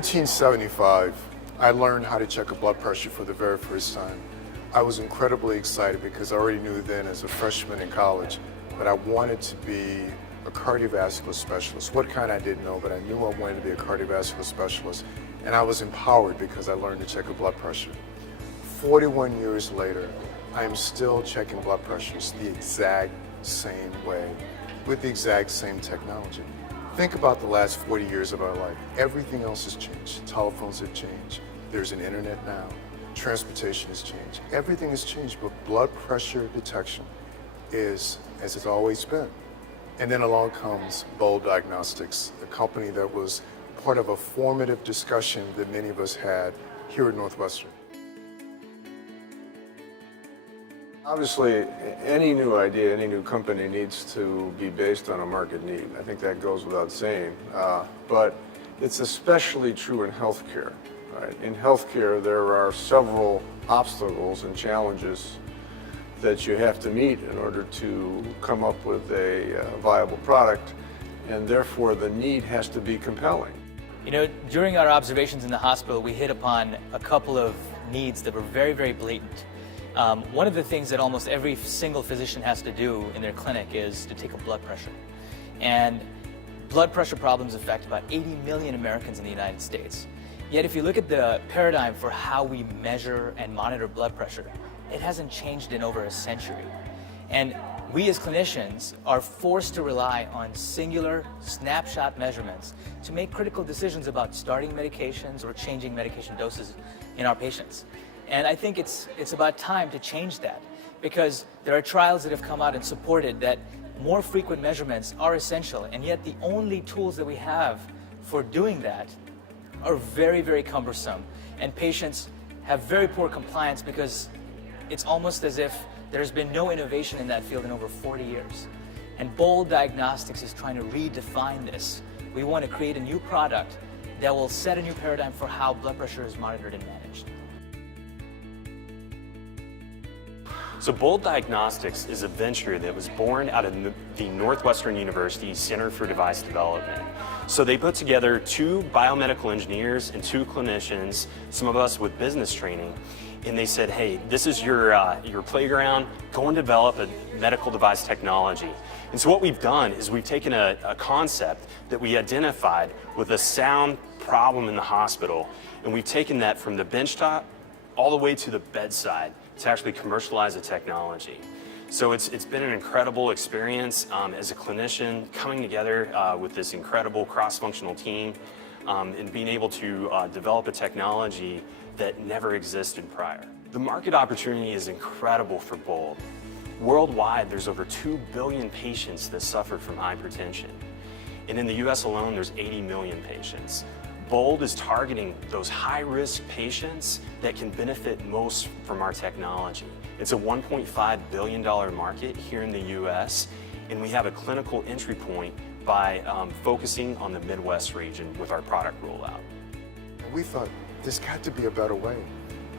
1975, I learned how to check a blood pressure for the very first time. I was incredibly excited because I already knew then as a freshman in college that I wanted to be a cardiovascular specialist. What kind I didn't know, but I knew I wanted to be a cardiovascular specialist. And I was empowered because I learned to check a blood pressure. 41 years later, I am still checking blood pressures the exact same way with the exact same technology. Think about the last 40 years of our life. Everything else has changed. Telephones have changed. There's an internet now. Transportation has changed. Everything has changed, but blood pressure detection is as it's always been. And then along comes Bold Diagnostics, a company that was part of a formative discussion that many of us had here at Northwestern. Obviously, any new idea, any new company needs to be based on a market need. I think that goes without saying. But it's especially true in healthcare. Right? In healthcare, there are several obstacles and challenges that you have to meet in order to come up with a viable product, and therefore the need has to be compelling. You know, during our observations in the hospital, we hit upon a couple of needs that were very, very blatant. One of the things that almost every single physician has to do in their clinic is to take a blood pressure. And blood pressure problems affect about 80 million Americans in the United States. Yet if you look at the paradigm for how we measure and monitor blood pressure, it hasn't changed in over a century. And we as clinicians are forced to rely on singular snapshot measurements to make critical decisions about starting medications or changing medication doses in our patients. And I think it's about time to change that, because there are trials that have come out and supported that more frequent measurements are essential, and yet the only tools that we have for doing that are very, very cumbersome, and patients have very poor compliance because it's almost as if there's been no innovation in that field in over 40 years. And Bold Diagnostics is trying to redefine this. We want to create a new product that will set a new paradigm for how blood pressure is monitored and managed. So Bold Diagnostics is a venture that was born out of the Northwestern University Center for Device Development. So they put together 2 biomedical engineers and 2 clinicians, some of us with business training, and they said, hey, this is your playground, go and develop a medical device technology. And so what we've done is we've taken a concept that we identified with a sound problem in the hospital, and we've taken that from the benchtop all the way to the bedside to actually commercialize the technology. So it's been an incredible experience as a clinician coming together with this incredible cross-functional team and being able to develop a technology that never existed prior. The market opportunity is incredible for Bold. Worldwide, there's over 2 billion patients that suffer from hypertension. And in the US alone, there's 80 million patients. Bold is targeting those high-risk patients that can benefit most from our technology. It's a $1.5 billion market here in the US, and we have a clinical entry point by focusing on the Midwest region with our product rollout. We thought there's got to be a better way.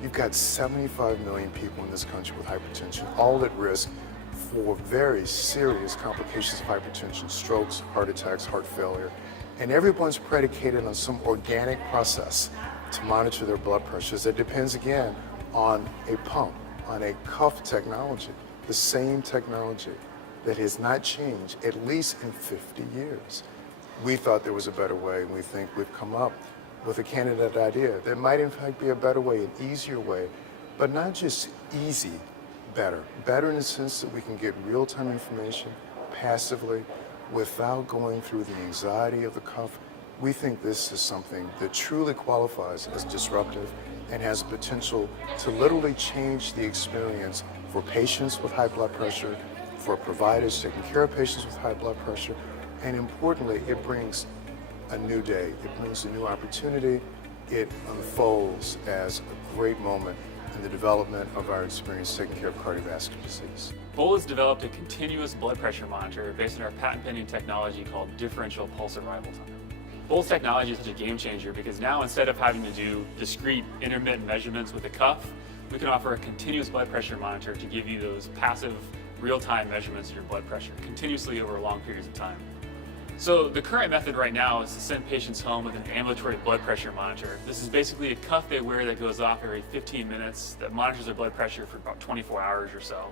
You've got 75 million people in this country with hypertension, all at risk for very serious complications of hypertension, strokes, heart attacks, heart failure. And everyone's predicated on some organic process to monitor their blood pressures that depends again on a pump, on a cuff technology, the same technology that has not changed at least in 50 years. We thought there was a better way, and we think we've come up with a candidate idea. There might in fact be a better way, an easier way, but not just easy, better. Better in the sense that we can get real-time information passively without going through the anxiety of the cuff. We think this is something that truly qualifies as disruptive and has potential to literally change the experience for patients with high blood pressure, for providers taking care of patients with high blood pressure, and importantly, it brings a new day. It brings a new opportunity. It unfolds as a great moment in the development of our experience taking care of cardiovascular disease. Bold has developed a continuous blood pressure monitor based on our patent-pending technology called differential pulse arrival time. Bold's technology is such a game changer because now instead of having to do discrete intermittent measurements with a cuff, we can offer a continuous blood pressure monitor to give you those passive real-time measurements of your blood pressure continuously over long periods of time. So the current method right now is to send patients home with an ambulatory blood pressure monitor. This is basically a cuff they wear that goes off every 15 minutes that monitors their blood pressure for about 24 hours or so.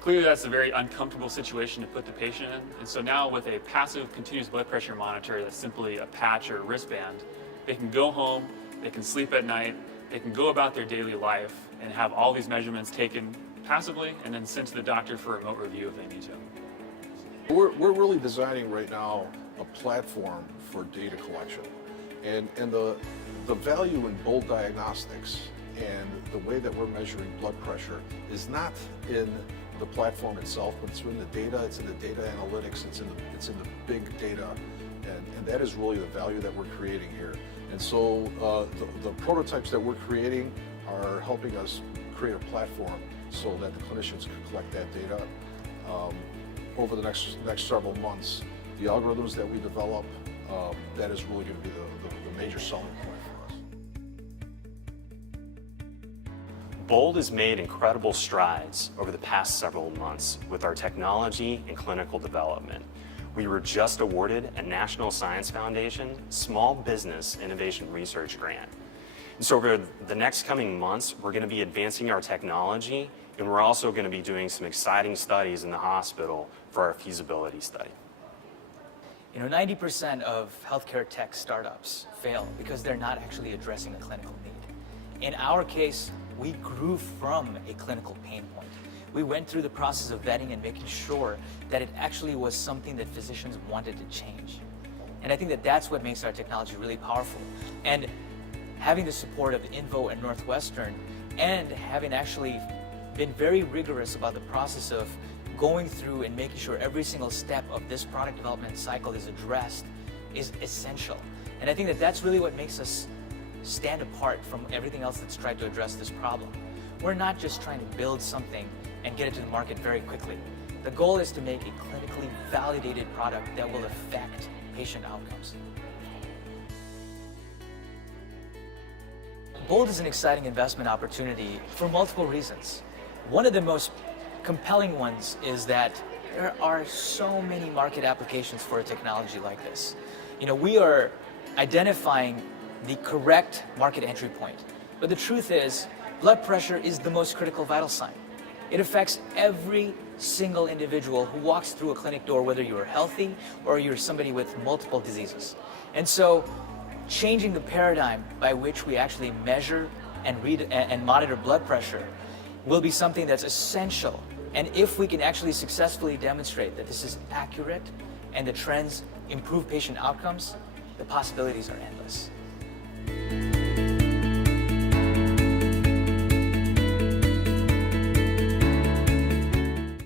Clearly that's a very uncomfortable situation to put the patient in, and so now with a passive continuous blood pressure monitor that's simply a patch or a wristband, they can go home, they can sleep at night, they can go about their daily life and have all these measurements taken passively and then sent to the doctor for a remote review if they need to. We're really designing right now a platform for data collection. And the value in Bold Diagnostics and the way that we're measuring blood pressure is not in the platform itself, but it's in the data, it's in the data analytics, it's in the big data, and that is really the value that we're creating here. And so the prototypes that we're creating are helping us create a platform so that the clinicians can collect that data. Over the next several months, the algorithms that we develop, that is really going to be the major selling point for us. Bold has made incredible strides over the past several months with our technology and clinical development. We were just awarded a National Science Foundation Small Business Innovation Research Grant. And so over the next coming months, we're going to be advancing our technology, and we're also going to be doing some exciting studies in the hospital for our feasibility study. 90% of healthcare tech startups fail because they're not actually addressing a clinical need. In our case, we grew from a clinical pain point. We went through the process of vetting and making sure that it actually was something that physicians wanted to change. And I think that that's what makes our technology really powerful. And having the support of Invo and Northwestern, and having actually been very rigorous about the process of going through and making sure every single step of this product development cycle is addressed is essential. And I think that that's really what makes us stand apart from everything else that's tried to address this problem. We're not just trying to build something and get it to the market very quickly. The goal is to make a clinically validated product that will affect patient outcomes. Bold is an exciting investment opportunity for multiple reasons. One of the most compelling ones is that there are so many market applications for a technology like this. We are identifying the correct market entry point. But the truth is, blood pressure is the most critical vital sign. It affects every single individual who walks through a clinic door, whether you're healthy or you're somebody with multiple diseases. And so, changing the paradigm by which we actually measure and read and monitor blood pressure will be something that's essential. And if we can actually successfully demonstrate that this is accurate and the trends improve patient outcomes, the possibilities are endless.